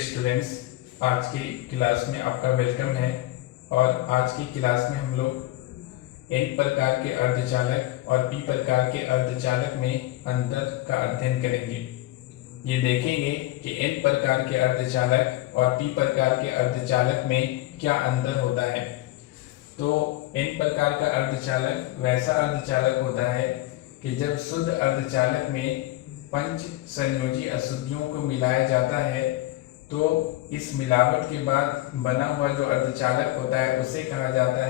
Students, आज की class में आपका वेलकम है। और आज की क्लास में हम लोग एन प्रकार के अर्धचालक और पी प्रकार के अर्धचालक में अंतर का अध्ययन करेंगे। ये देखेंगे कि एन प्रकार के अर्धचालक और पी प्रकार के अर्धचालक में क्या अंतर होता है। तो एन प्रकार का अर्धचालक वैसा अर्धचालक होता है कि जब शुद्ध अर्धचालक में पंच संयोजी अशुद्धियों को मिलाया जाता है तो इस मिलावट के बाद बना हुआ जो अर्धचालक होता है उसे कहा जाता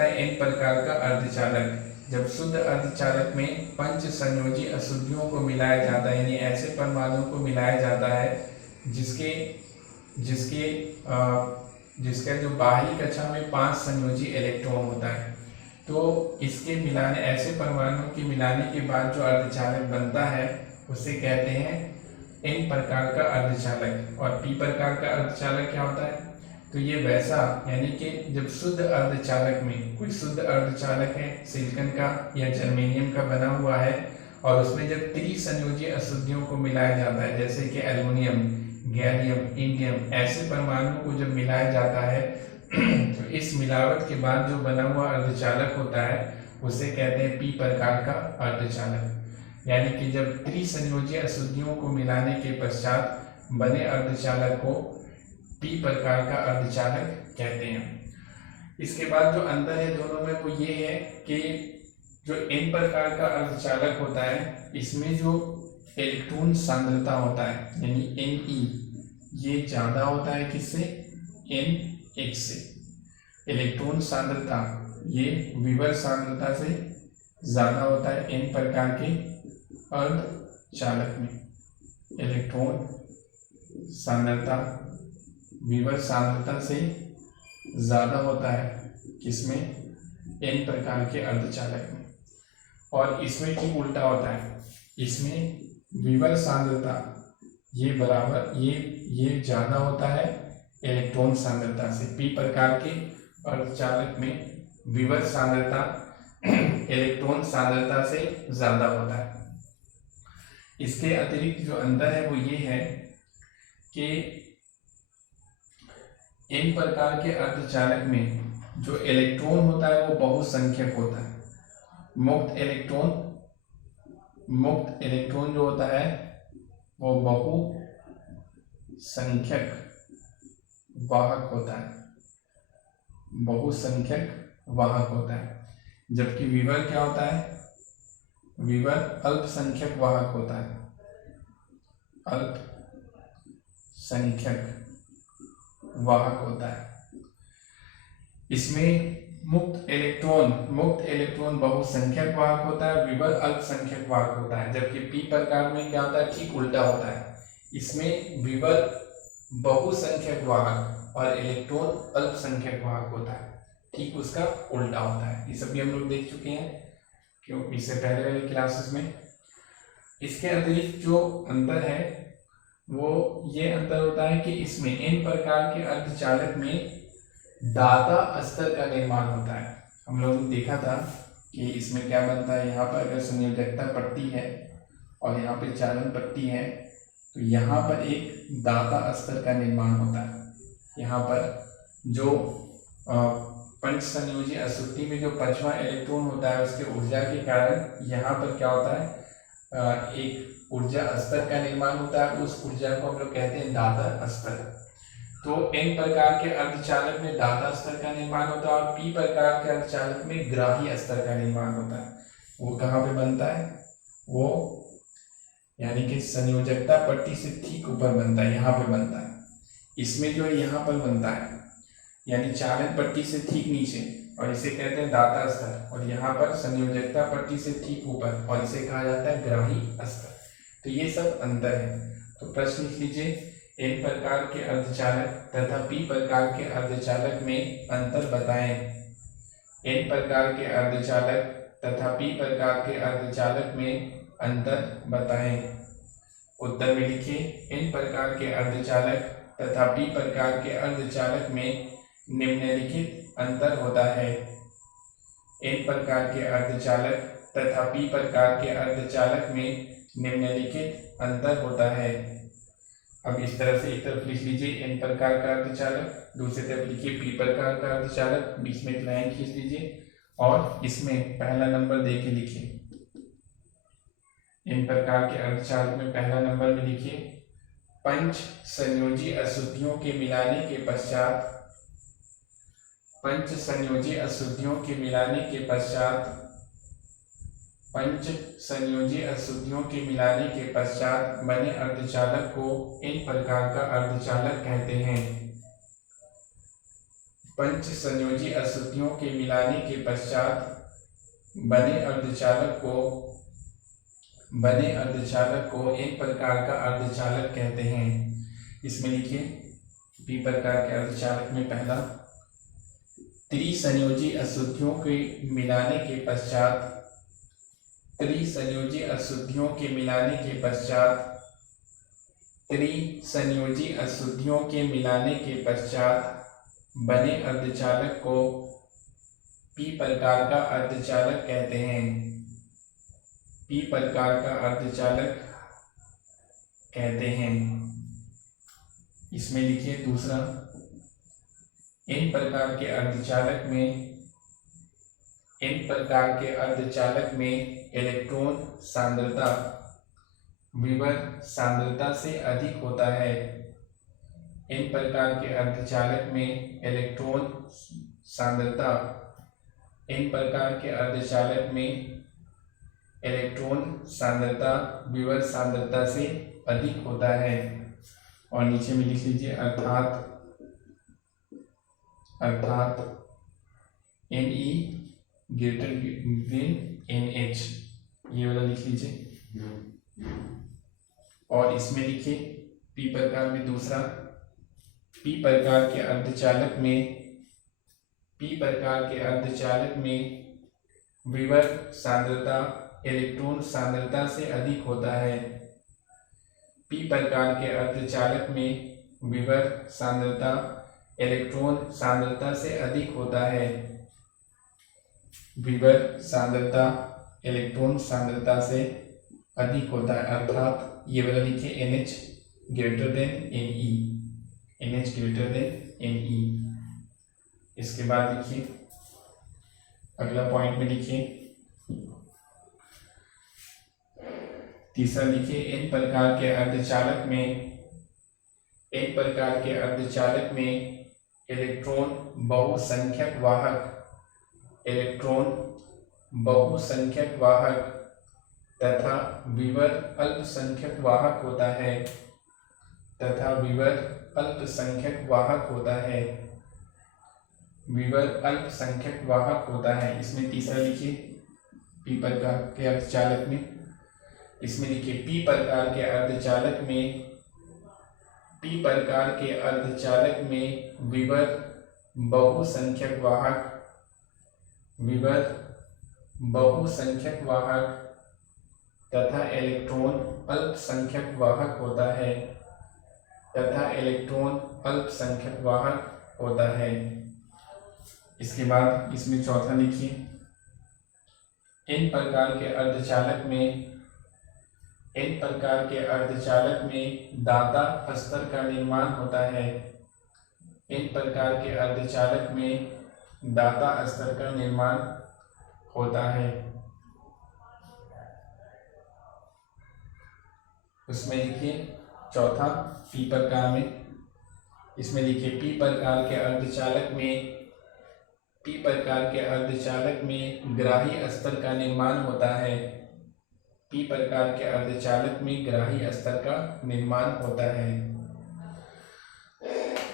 है एन प्रकार का अर्धचालक। जब शुद्ध अर्धचालक में पंच संयोजी अशुद्धियों को मिलाया जाता है, यानी ऐसे परमाणुओं को मिलाया जाता है जिसके जिसके जिसका जो बाहरी कक्षा में 5 संयोजी इलेक्ट्रॉन होता है, तो इसके मिलाने ऐसे परमाणुओं के मिलाने के बाद जो अर्धचालक बनता है उसे कहते हैं एन प्रकार का अर्धचालक। और पी प्रकार का अर्धचालक क्या होता है, तो ये वैसा यानी कि जब शुद्ध अर्धचालक में कोई शुद्ध अर्धचालक है सिलिकॉन का या जर्मेनियम का बना हुआ है और उसमें जब त्रिसंयोजी अशुद्धियों को मिलाया जाता है जैसे कि एल्युमिनियम, गैलियम, इंडियम, ऐसे परमाणुओं को जब मिलाया जाता है तो इस मिलावट के बाद जो बना हुआ अर्धचालक होता है उसे कहते हैं पी प्रकार का अर्धचालक। यानी कि जब त्रिसंयोजी अशुद्धियों को मिलाने के पश्चात बने अर्धचालक को पी प्रकार का अर्धचालक कहते हैं। इसके बाद जो अंतर है दोनों में वो ये है कि जो एन प्रकार का अर्धचालक होता है इसमें जो इलेक्ट्रॉन सांद्रता होता है यानी Ne ये ज्यादा होता है किससे, NH से। इलेक्ट्रॉन सांद्रता ये विवर सांद्रता से ज्यादा होता है एन प्रकार के अर्धचालक में। इलेक्ट्रॉन सांद्रता विवर सांद्रता से ज्यादा होता है किसमें, एन प्रकार के अर्धचालक में। और इसमें ठीक उल्टा होता है, इसमें विवर सांद्रता ये बराबर ये ज्यादा होता है इलेक्ट्रॉन सांद्रता से। पी प्रकार के अर्धचालक में विवर सांद्रता इलेक्ट्रॉन सांद्रता से ज्यादा होता है। इसके अतिरिक्त जो अंतर है वो ये है कि एन प्रकार के अर्धचालक में जो इलेक्ट्रॉन होता है वो बहुसंख्यक होता है। मुक्त इलेक्ट्रॉन जो होता है वो बहुसंख्यक वाहक होता है, बहुसंख्यक वाहक होता है। जबकि विवर क्या होता है, विवर अल्पसंख्यक वाहक होता है, अल्पसंख्यक वाहक होता है। इसमें मुक्त इलेक्ट्रॉन बहुसंख्यक वाहक होता है, विवर अल्पसंख्यक वाहक होता है। जबकि पी प्रकार में क्या होता है, ठीक उल्टा होता है। इसमें विवर बहुसंख्यक वाहक और इलेक्ट्रॉन अल्पसंख्यक वाहक होता है, ठीक उसका उल्टा होता है। ये सभी हम लोग देख चुके हैं क्यों इससे पहले वाली क्लासेस में। इसके अतिरिक्त जो अंतर है वो ये अंतर होता है कि इसमें एन प्रकार के अर्धचालक में दाता स्तर का निर्माण होता है। हम लोगों ने देखा था कि इसमें क्या बनता है, यहाँ पर अगर संयोजकता पट्टी है और यहाँ पे चालन पट्टी है तो यहाँ पर एक दाता स्तर का निर्माण होता है। यहाँ पर जो पंच संयोजी अशुद्धि में जो 5वां इलेक्ट्रॉन होता है उसके ऊर्जा के कारण यहाँ पर क्या होता है, एक ऊर्जा स्तर का निर्माण होता है। उस ऊर्जा को हम लोग कहते हैं दाता स्तर। तो एन प्रकार के अर्धचालक में दाता स्तर का निर्माण होता है और पी प्रकार के अर्धचालक में ग्राही स्तर का निर्माण होता है। वो कहाँ पे बनता है, वो यानी कि संयोजकता पट्टी से ठीक ऊपर बनता है, यहाँ पे बनता है। इसमें जो है यहाँ पर बनता है यानी चालन पट्टी से ठीक नीचे, और इसे कहते हैं दाता स्तर। और यहाँ पर संयोजकता पट्टी से ठीक ऊपर, और इसे कहा जाता है ग्राही स्तर। तो ये सब अंतर है। तो प्रश्न लिख लीजिए, एन प्रकार के अर्धचालक तथा पी प्रकार के अर्धचालक में अंतर बताएं। एन प्रकार के अर्धचालक तथा पी प्रकार के अर्धचालक में अंतर बताएं। उत्तर में लिखिए, एन प्रकार के अर्धचालक तथा पी प्रकार के अर्धचालक में निम्नलिखित अंतर होता है। एन प्रकार के अर्धचालक तथा पी प्रकार के अर्धचालक में निम्नलिखित अंतर होता है। अब इस तरह से एक तरफ लिख लीजिए एन प्रकार का अर्धचालक, दूसरी तरफ लिखिए पी प्रकार का अर्धचालक, बीच में एक लाइन खींच लीजिए और इसमें पहला नंबर दे के लिखिए। इन प्रकार के अर्धचालक में पहला नंबर में लिखिए पंच संयोजी अशुद्धियों के मिलाने के पश्चात, पंच संयोजी अशुद्धियों के मिलाने के पश्चात, पंच संयोजी अशुद्धियों के मिलाने के पश्चात बने अर्धचालक को इन प्रकार का अर्धचालक कहते हैं। पंच संयोजी अशुद्धियों के मिलाने के पश्चात बने अर्धचालक को इन प्रकार का अर्धचालक कहते हैं। इसमें लिखिए पी प्रकार के अर्धचालक में पहला त्रिसंयोजी अशुद्धियों के मिलाने के पश्चात, त्रिसंयोजी अशुद्धियों के मिलाने के पश्चात, त्रिसंयोजी अशुद्धियों के मिलाने के पश्चात बने अर्धचालक को पी प्रकार का अर्धचालक कहते हैं। पी प्रकार का अर्धचालक कहते हैं। इसमें लिखिए दूसरा इन प्रकार के अर्धचालक में इलेक्ट्रॉन सांद्रता विभव सांद्रता से अधिक होता है। इन प्रकार के अर्धचालक में इलेक्ट्रॉन सांद्रता, इन प्रकार के अर्धचालक में इलेक्ट्रॉन सांद्रता विभव सांद्रता से अधिक होता है। और नीचे में लिख लीजिए अर्थात Ne ग्रेटर देन NH, ये वाला लिख लीजिए। और इसमें लिखिए पी प्रकार में दूसरा पी प्रकार के अर्धचालक में विभव सांद्रता इलेक्ट्रॉन सांद्रता से अधिक होता है। पी प्रकार के अर्धचालक में विभव सांद्रता इलेक्ट्रॉन सांद्रता से अधिक होता है। विभव सांद्रता इलेक्ट्रॉन सांद्रता से अधिक होता है, अर्थात ये वाला लिखिए NH greater than Ne, NH greater than Ne। इसके बाद लिखिए अगला पॉइंट में लिखिए तीसरा लिखिए इन प्रकार के अर्धचालक में इलेक्ट्रॉन बहुसंख्यक वाहक तथा विभव अल्पसंख्यक वाहक होता है। इसमें तीसरा लिखिए पी प्रकार के अर्धचालक में, इसमें लिखिए पी प्रकार के अर्धचालक में विभव बहुसंख्यक वाहक तथा इलेक्ट्रॉन अल्पसंख्यक वाहक होता है। इसके बाद इसमें चौथा लिखिए इन प्रकार के अर्धचालक में दाता अस्तर का निर्माण होता है। इन प्रकार के अर्धचालक में दाता अस्तर का निर्माण होता है। उसमें लिखिए चौथा पी प्रकार में, इसमें लिखिए पी प्रकार के अर्धचालक में ग्राही अस्तर का निर्माण होता है। पी प्रकार के अर्धचालक में ग्राही अस्तर का निर्माण होता है।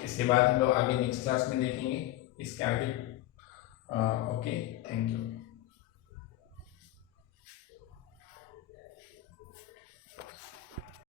इसके बाद हम लोग आगे नेक्स्ट क्लास में देखेंगे इसके आगे। Okay, thank you.